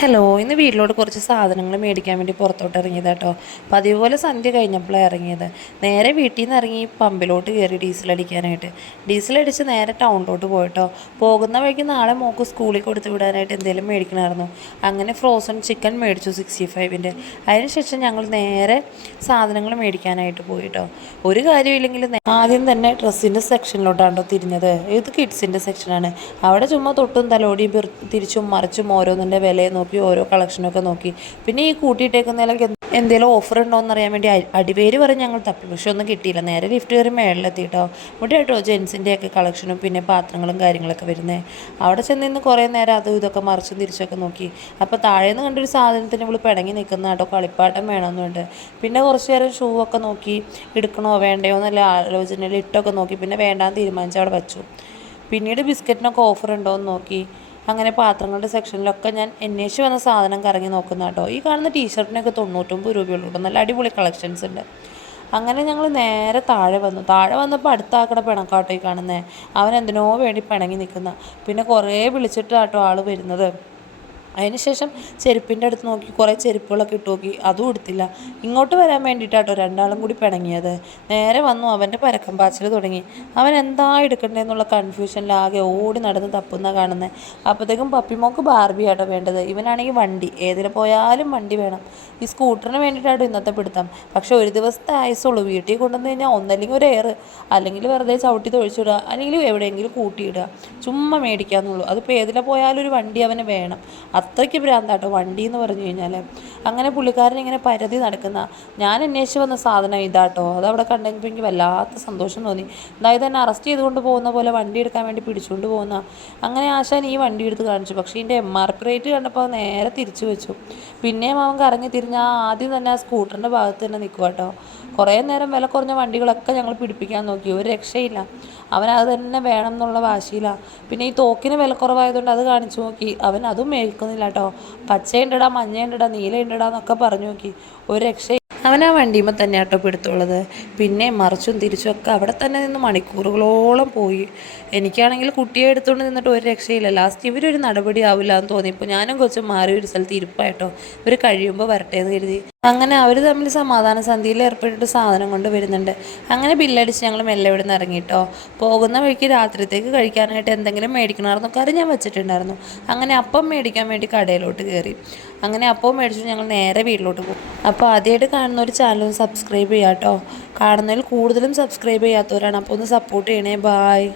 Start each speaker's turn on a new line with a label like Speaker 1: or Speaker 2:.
Speaker 1: Hello ഇന്ന് വീട്ടിലോട്ട് കുറച്ച് സാധനങ്ങൾ മേടിക്കാൻ വേണ്ടി പുറത്തോട്ട് ഇറങ്ങിയത് കേട്ടോ പതിവ് പോലെ സന്ധ്യ കഴിഞ്ഞപ്പോഴാണ് ഇറങ്ങിയത്. നേരെ വീട്ടിൽ നിന്ന് ഇറങ്ങി പമ്പിലോട്ട് കയറി ഡീസൽ അടിക്കാനായിട്ട്. ഡീസൽ അടിച്ച് നേരെ ടൗണിലോട്ട് പോയിട്ടോ. പോകുന്ന വഴിക്ക് നാളെ മോക്ക് സ്കൂളിൽ കൊടുത്ത് വിടാനായിട്ട് എന്തെങ്കിലും മേടിക്കണമായിരുന്നു. അങ്ങനെ ഫ്രോസൺ ചിക്കൻ മേടിച്ചു സിക്സ്റ്റി ഫൈവിന്റെ അതിനുശേഷം ഞങ്ങൾ നേരെ സാധനങ്ങൾ മേടിക്കാനായിട്ട് പോയിട്ടോ. ഒരു കാര്യമില്ലെങ്കിൽ ആദ്യം തന്നെ ഡ്രസ്സിന്റെ സെക്ഷനിലോട്ടാണോ തിരിഞ്ഞത്. ഇത് കിഡ്സിന്റെ സെക്ഷനാണ് അവിടെ ചുമ്മാ തൊട്ടും തലോടിയും തിരിച്ചും മറിച്ചും ഓരോന്നിന്റെ വിലയെ നോക്കി ഓരോ കളക്ഷനൊക്കെ നോക്കി. പിന്നെ ഈ കൂട്ടിയിട്ടേക്കുന്നതിലൊക്കെ എന്തെങ്കിലും ഓഫർ ഉണ്ടോ എന്ന് അറിയാൻ വേണ്ടി അടിപേര് പറഞ്ഞ് ഞങ്ങൾ തപ്പി. പക്ഷെ ഒന്നും കിട്ടിയില്ല. നേരെ ലിഫ്റ്റ് കയറി മേളിലെത്തിയിട്ടോ. ഇവിടെ കേട്ടോ ജെൻസിന്റെയൊക്കെ കളക്ഷനും പിന്നെ പാത്രങ്ങളും കാര്യങ്ങളൊക്കെ വരുന്നത് അവിടെ ചെന്ന് കുറേ നേരം അതും ഇതൊക്കെ മറിച്ചും തിരിച്ചൊക്കെ നോക്കി. അപ്പോൾ താഴേന്ന് കണ്ടൊരു സാധനത്തിന് ഇവിടെ പിണങ്ങി നിൽക്കുന്ന കേട്ടോ. കളിപ്പാട്ടം വേണമെന്നുണ്ട്. പിന്നെ കുറച്ച് നേരം ഷൂ ഒക്കെ നോക്കി എടുക്കണോ വേണ്ടയോ എന്നുള്ള ആലോചനയിൽ ഇട്ടൊക്കെ നോക്കി. പിന്നെ വേണ്ടാന്ന് തീരുമാനിച്ച് അവിടെ വെച്ചു. പിന്നീട് ബിസ്ക്കറ്റിനൊക്കെ ഓഫർ ഉണ്ടോ എന്ന് നോക്കി. അങ്ങനെ പാത്രങ്ങളുടെ സെക്ഷനിലൊക്കെ ഞാൻ അന്വേഷിച്ച് വന്ന സാധനം കറങ്ങി നോക്കുന്ന കേട്ടോ. ഈ കാണുന്ന ടീഷർട്ടിനൊക്കെ തൊണ്ണൂറ്റൊമ്പത് രൂപയുള്ളൂ നല്ല അടിപൊളി കളക്ഷൻസ് ഉണ്ട്. അങ്ങനെ ഞങ്ങൾ നേരെ താഴെ വന്നു. താഴെ വന്നപ്പോൾ അടുത്ത ആക്കടെ പിണക്കാട്ടോ ഈ കാണുന്നത് അവൻ എന്തിനോ വേണ്ടി പിണങ്ങി നിൽക്കുന്ന പിന്നെ കുറേ വിളിച്ചിട്ടാട്ടോ ആൾ വരുന്നത്. അതിനുശേഷം ചെരുപ്പിന്റെ അടുത്ത് നോക്കി കുറേ ചെരുപ്പുകളൊക്കെ ഇട്ട് നോക്കി. അതും എടുത്തില്ല. ഇങ്ങോട്ട് വരാൻ വേണ്ടിയിട്ടാട്ടോ രണ്ടാളും കൂടി പിണങ്ങിയത്. നേരെ വന്നു അവന്റെ പരക്കം പാച്ചിൽ തുടങ്ങി. അവൻ എന്താ എടുക്കണ്ടേന്നുള്ള കൺഫ്യൂഷനിലാകെ ഓടി നടന്ന് തപ്പുന്ന കാണുന്നത് അപ്പോഴത്തേക്കും പപ്പിമോക്ക് ബാർബി ആട്ടോ വേണ്ടത്. ഇവനാണെങ്കിൽ വണ്ടി. ഏതിൽ പോയാലും വണ്ടി വേണം. ഈ സ്കൂട്ടറിന് വേണ്ടിയിട്ടാട്ടോ ഇന്നത്തെ പിടുത്തം. പക്ഷെ ഒരു ദിവസത്തെ ആയുസുള്ളൂ. വീട്ടിൽ കൊണ്ടുവന്ന് കഴിഞ്ഞാൽ ഒന്നല്ലെങ്കിൽ ഒരു എയർ അല്ലെങ്കിൽ വെറുതെ ചവിട്ടി തൊഴിച്ചിടുക അല്ലെങ്കിൽ എവിടെയെങ്കിലും കൂട്ടിയിടുക. ചുമ്മാ മേടിക്കാന്നുള്ളൂ. അതിപ്പോൾ ഏതിലെ പോയാലും ഒരു വണ്ടി അവന് വേണം. അത്രയ്ക്ക് ഭ്രാന്താട്ടോ. വണ്ടി എന്ന് പറഞ്ഞു കഴിഞ്ഞാൽ അങ്ങനെ പുള്ളിക്കാരൻ ഇങ്ങനെ പരതി നടക്കുന്ന ഞാൻ അന്വേഷിച്ച് വന്ന സാധനം ഇതാട്ടോ. അതവിടെ കണ്ടെങ്കിൽ എനിക്ക് വല്ലാത്ത സന്തോഷം തോന്നി. അതായത് തന്നെ അറസ്റ്റ് ചെയ്തുകൊണ്ട് പോകുന്ന പോലെ വണ്ടി എടുക്കാൻ വേണ്ടി പിടിച്ചുകൊണ്ട് പോകുന്ന അങ്ങനെ ആശാൻ ഈ വണ്ടി എടുത്ത് കാണിച്ചു. പക്ഷേ ഇതിന്റെ എം ആർ പി റേറ്റ് കണ്ടപ്പോൾ നേരെ തിരിച്ചു വെച്ചു. പിന്നെയും അവൻ കറങ്ങി തിരിഞ്ഞ് ആ ആദ്യം തന്നെ ആ സ്കൂട്ടറിന്റെ ഭാഗത്ത് തന്നെ നിൽക്കുക കേട്ടോ കുറേ നേരം വില കുറഞ്ഞ വണ്ടികളൊക്കെ ഞങ്ങൾ പിടിപ്പിക്കാൻ നോക്കി. ഒരു രക്ഷയില്ല. അവനത് തന്നെ വേണം എന്നുള്ള വാശിയിലാണ് പിന്നെ ഈ തോക്കിന് വില കുറവായതുകൊണ്ട് അത് കാണിച്ചു നോക്കി. അവൻ അതും മേൽക്കുന്നില്ല കേട്ടോ പച്ചയുണ്ടടാ നീല നീലയുണ്ടടാ എന്നൊക്കെ പറഞ്ഞു നോക്കി. ഒരു രക്ഷ അവൻ ആ വണ്ടിയുമ്പോൾ തന്നെ ആട്ടോ പിടുത്തുള്ളത്. പിന്നെ മറിച്ചും തിരിച്ചും ഒക്കെ അവിടെ തന്നെ നിന്ന് മണിക്കൂറുകളോളം പോയി. എനിക്കാണെങ്കിൽ കുട്ടിയെ എടുത്തുകൊണ്ട് നിന്നിട്ട് ഒരു രക്ഷയില്ല. ലാസ്റ്റ് ഇവരൊരു നടപടി ആവില്ല എന്ന് തോന്നി. തോന്നിയപ്പോൾ ഞാനും കൊച്ചും മാറി ഒരു സ്ഥലത്ത് ഇരിപ്പായിട്ടോ ഇവർ കഴിയുമ്പോൾ വരട്ടെ എന്ന് കരുതി. അങ്ങനെ അവർ തമ്മിൽ സമാധാന സന്ധിയിൽ ഏർപ്പെട്ടിട്ട് സാധനം കൊണ്ട് വരുന്നുണ്ട്. അങ്ങനെ ബില്ലടിച്ച് ഞങ്ങൾ മെല്ലെ ഇവിടെ നിന്ന് ഇറങ്ങിയിട്ടോ പോകുന്ന വഴിക്ക് രാത്രിത്തേക്ക് കഴിക്കാനായിട്ട് എന്തെങ്കിലും മേടിക്കണമായിരുന്നു? കറി ഞാൻ വെച്ചിട്ടുണ്ടായിരുന്നു. അങ്ങനെ അപ്പം മേടിക്കാൻ വേണ്ടി കടയിലോട്ട് കയറി അങ്ങനെ അപ്പവും മേടിച്ചു ഞങ്ങൾ നേരെ വീട്ടിലോട്ട് പോകും. അപ്പോൾ ആദ്യമായിട്ട് കാണുന്ന ഒരു ചാനൽ സബ്സ്ക്രൈബ് ചെയ്യാം കേട്ടോ കാണുന്നതിൽ കൂടുതലും സബ്സ്ക്രൈബ് ചെയ്യാത്തവരാണ്. അപ്പോൾ ഒന്ന് സപ്പോർട്ട് ചെയ്യണേ. ബായ്